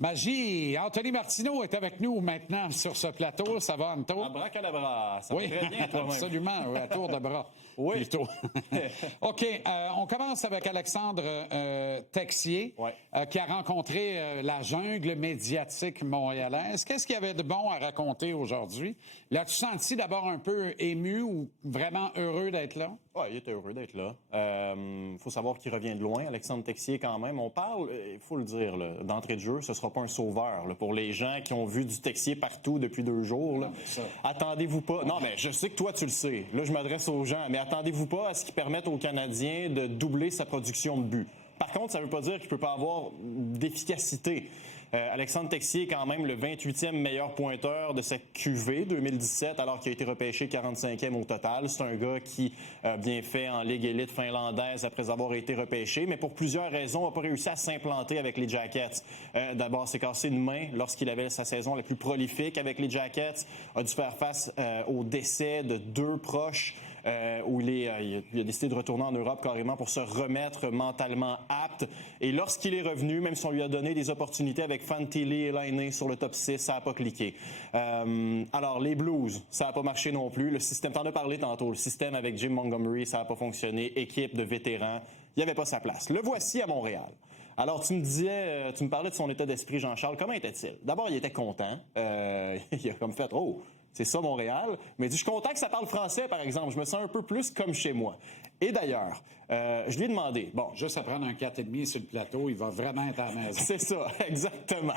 Magie, Anthony Martineau est avec nous maintenant sur ce plateau. Ça va, Anto? Abracadabra, ça va très bien, toi-même. Absolument, oui, à tour de bras. Oui. Plutôt. OK, on commence avec Alexandre Texier, qui a rencontré la jungle médiatique montréalaise. Qu'est-ce qu'il y avait de bon à raconter aujourd'hui? L'as-tu senti d'abord un peu ému ou vraiment heureux d'être là? Oui, il était heureux d'être là. Il faut savoir qu'il revient de loin, Alexandre Texier, quand même. On parle, il faut le dire, d'entrée de jeu, ce ne sera pas un sauveur. Là, pour les gens qui ont vu du Texier partout depuis 2 jours, là, attendez-vous pas. Non, mais je sais que toi, tu le sais. Là, je m'adresse aux gens, mais attendez-vous pas à ce qui permette aux Canadiens de doubler sa production de buts. Par contre, ça ne veut pas dire qu'il ne peut pas avoir d'efficacité. Alexandre Texier est quand même le 28e meilleur pointeur de sa QV 2017, alors qu'il a été repêché 45e au total. C'est un gars qui a bien fait en Ligue élite finlandaise après avoir été repêché, mais pour plusieurs raisons, n'a pas réussi à s'implanter avec les Jackets. D'abord, s'est cassé une main lorsqu'il avait sa saison la plus prolifique avec les Jackets, a dû faire face au décès de 2 proches. Où il a décidé de retourner en Europe carrément pour se remettre mentalement apte. Et lorsqu'il est revenu, même si on lui a donné des opportunités avec Fantilli et Laine sur le top 6, ça n'a pas cliqué. Alors, les Blues, ça n'a pas marché non plus. Le système, t'en as parlé tantôt, le système avec Jim Montgomery, ça n'a pas fonctionné. Équipe de vétérans, il n'y avait pas sa place. Le voici à Montréal. Alors, tu me parlais de son état d'esprit, Jean-Charles. Comment était-il? D'abord, il était content. Il a comme fait « Oh! » C'est ça, Montréal. Mais il dit, je suis content que ça parle français, par exemple. Je me sens un peu plus comme chez moi. Et d'ailleurs, je lui ai demandé... Bon, juste à prendre un 4,5 sur le plateau, il va vraiment être à la maison. C'est ça, exactement.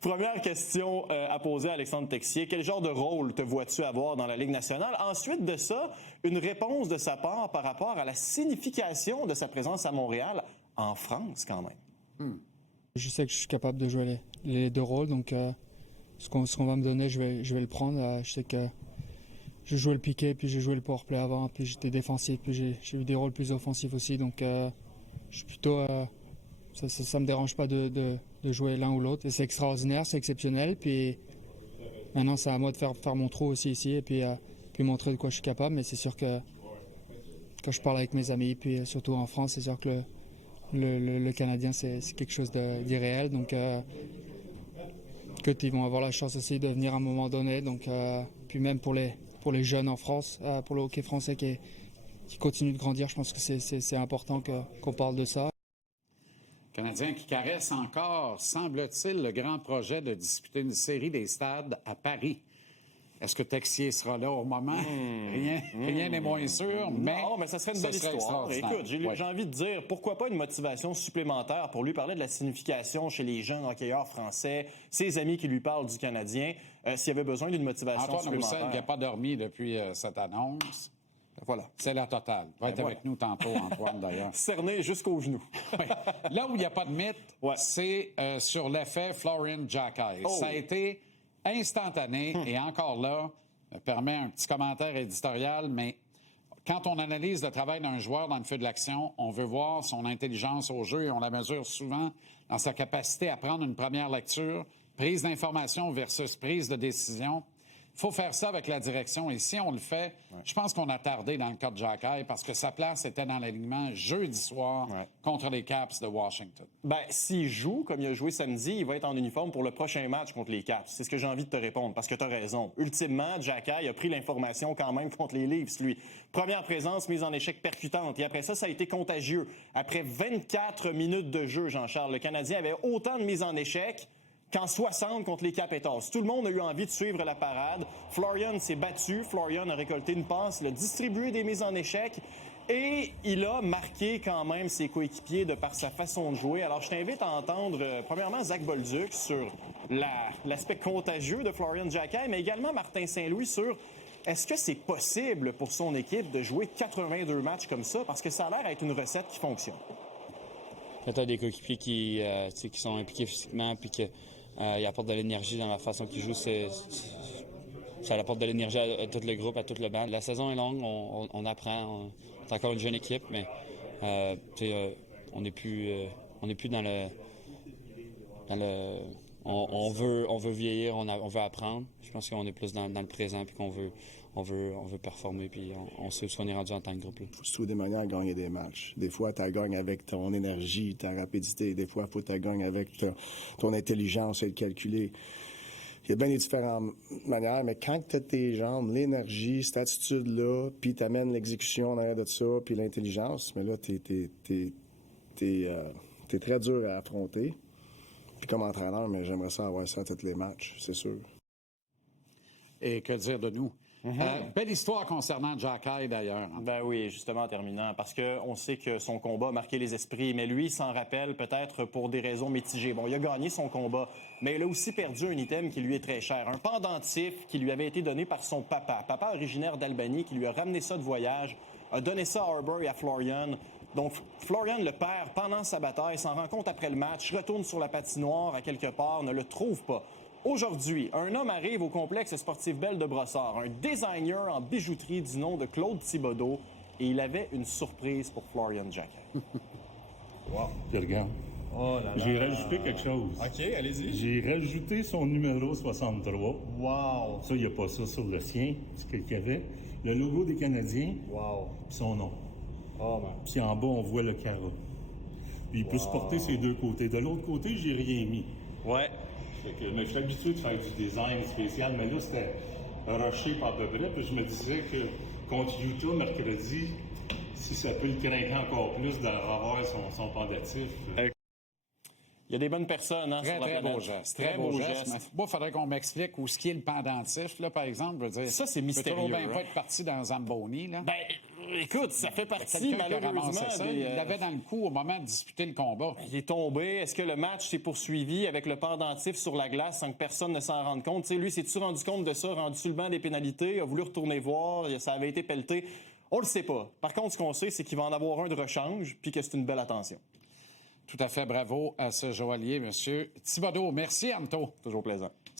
Première question à poser à Alexandre Texier. Quel genre de rôle te vois-tu avoir dans la Ligue nationale? Ensuite de ça, une réponse de sa part par rapport à la signification de sa présence à Montréal, en France, quand même. Je sais que je suis capable de jouer les 2 rôles, donc... Ce qu'on va me donner, je vais le prendre. Je sais que j'ai joué le piqué, puis j'ai joué le powerplay avant, puis j'étais défensif, puis j'ai eu des rôles plus offensifs aussi. Donc, je suis plutôt... ça me dérange pas de jouer l'un ou l'autre. Et c'est extraordinaire, c'est exceptionnel. Puis maintenant, c'est à moi de faire mon trou aussi ici, et puis montrer de quoi je suis capable. Mais c'est sûr que quand je parle avec mes amis, puis surtout en France, c'est sûr que le Canadien, c'est quelque chose d'irréel. Donc... ils vont avoir la chance aussi de venir à un moment donné. Donc, puis même pour les jeunes en France, pour le hockey français qui continue de grandir, je pense que c'est important qu'on parle de ça. Canadien qui caresse encore, semble-t-il, le grand projet de disputer une série des stades à Paris. Est-ce que Texier sera là au moment? Rien n'est moins sûr, mais... Non, mais ça serait une belle histoire. Écoute, j'ai envie de dire, pourquoi pas une motivation supplémentaire pour lui parler de la signification chez les jeunes hockeyeurs français, ses amis qui lui parlent du Canadien, s'il y avait besoin d'une motivation supplémentaire. Antoine Roussel, qui n'a pas dormi depuis cette annonce. Voilà. C'est la totale. Il va être avec nous tantôt, Antoine, d'ailleurs. Cerné jusqu'aux genoux. Là où il n'y a pas de mythe, c'est sur l'effet Florian Jacquet. Ça a été... instantané, et encore là, me permet un petit commentaire éditorial, mais quand on analyse le travail d'un joueur dans le feu de l'action, on veut voir son intelligence au jeu et on la mesure souvent dans sa capacité à prendre une première lecture, prise d'information versus prise de décision. Il faut faire ça avec la direction. Et si on le fait, je pense qu'on a tardé dans le cas de Jacquet parce que sa place était dans l'alignement jeudi soir contre les Caps de Washington. Bien, s'il joue comme il a joué samedi, il va être en uniforme pour le prochain match contre les Caps. C'est ce que j'ai envie de te répondre parce que tu as raison. Ultimement, Jacquet a pris l'information quand même contre les Leafs, lui. Première présence, mise en échec percutante. Et après ça, ça a été contagieux. Après 24 minutes de jeu, Jean-Charles, le Canadien avait autant de mises en échec qu'en 60 contre les Capitals. Tout le monde a eu envie de suivre la parade. Florian s'est battu. Florian a récolté une passe. Il a distribué des mises en échec. Et il a marqué quand même ses coéquipiers de par sa façon de jouer. Alors, je t'invite à entendre, premièrement, Zach Bolduc sur l'aspect contagieux de Florian Jacquet, mais également Martin Saint-Louis sur est-ce que c'est possible pour son équipe de jouer 82 matchs comme ça? Parce que ça a l'air d'être une recette qui fonctionne. Quand tu as des coéquipiers qui sont impliqués physiquement puis qu'ils apportent de l'énergie dans la façon qu'ils jouent, ça apporte de l'énergie à tout le groupe, à tout le banc. La saison est longue, on apprend. C'est encore une jeune équipe, mais on n'est plus dans on veut vieillir, on veut apprendre. Je pense qu'on est plus dans le présent puis qu'on veut performer puis on sait où on est rendu en tant que groupe. Il faut se trouver des manières de gagner des matchs. Des fois, tu gagnes avec ton énergie, ta rapidité. Des fois, il faut que tu gagnes avec ton intelligence et le calculer. Il y a bien des différentes manières, mais quand tu as tes jambes, l'énergie, cette attitude-là, puis tu amènes l'exécution en arrière de ça, puis l'intelligence, mais là, t'es très dur à affronter. Puis comme entraîneur, mais j'aimerais ça avoir ça à tous les matchs, c'est sûr. Et que dire de nous? Belle histoire concernant Xhekaj, d'ailleurs. Ben oui, justement, en terminant, parce qu'on sait que son combat a marqué les esprits, mais lui, il s'en rappelle peut-être pour des raisons mitigées. Bon, il a gagné son combat, mais il a aussi perdu un item qui lui est très cher, un pendentif qui lui avait été donné par son papa originaire d'Albanie, qui lui a ramené ça de voyage, a donné ça à Arbor et à Florian. Donc, Florian le perd pendant sa bataille, s'en rend compte après le match, retourne sur la patinoire à quelque part, ne le trouve pas. Aujourd'hui, un homme arrive au complexe sportif Belle de Brossard, un designer en bijouterie du nom de Claude Thibodeau, et il avait une surprise pour Florian Xhekaj. Wow. Je regarde. Oh là là. J'ai rajouté quelque chose. OK, allez-y. J'ai rajouté son numéro 63. Wow. Ça, il n'y a pas ça sur le sien, c'est ce qu'il y avait. Le logo des Canadiens, Wow. puis son nom. Oh, man. Puis en bas, on voit le cara. Puis il peut se porter ses deux côtés. De l'autre côté, j'ai rien mis. Ouais. Mais je suis habitué de faire du design spécial, mais là, c'était rushé par de près. Puis je me disais que contre Utah, mercredi, si ça peut le craquer encore plus d'avoir son pendatif. Il y a des bonnes personnes Très, sur la très planète. beau geste. Très beau geste. Mais moi, il faudrait qu'on m'explique où ce qui est le pendentif, là, par exemple. Je veux dire, Ça, c'est mystérieux, peut toujours bien hein? pas être parti dans Zamboni, là. Ben, écoute, ça fait partie, Quelqu'un qui a malheureusement, ramassé ça, il l'avait dans le cou au moment de disputer le combat. Il est tombé. Est-ce que le match s'est poursuivi avec le pendentif sur la glace sans que personne ne s'en rende compte? Tu sais, lui, s'est-tu rendu compte de ça, rendu sur le banc des pénalités, a voulu retourner voir, ça avait été pelleté? On le sait pas. Par contre, ce qu'on sait, c'est qu'il va en avoir un de rechange, puis que c'est une belle attention. Tout à fait, bravo à ce joaillier, M. Thibodeau. Merci, Anto. Toujours plaisant.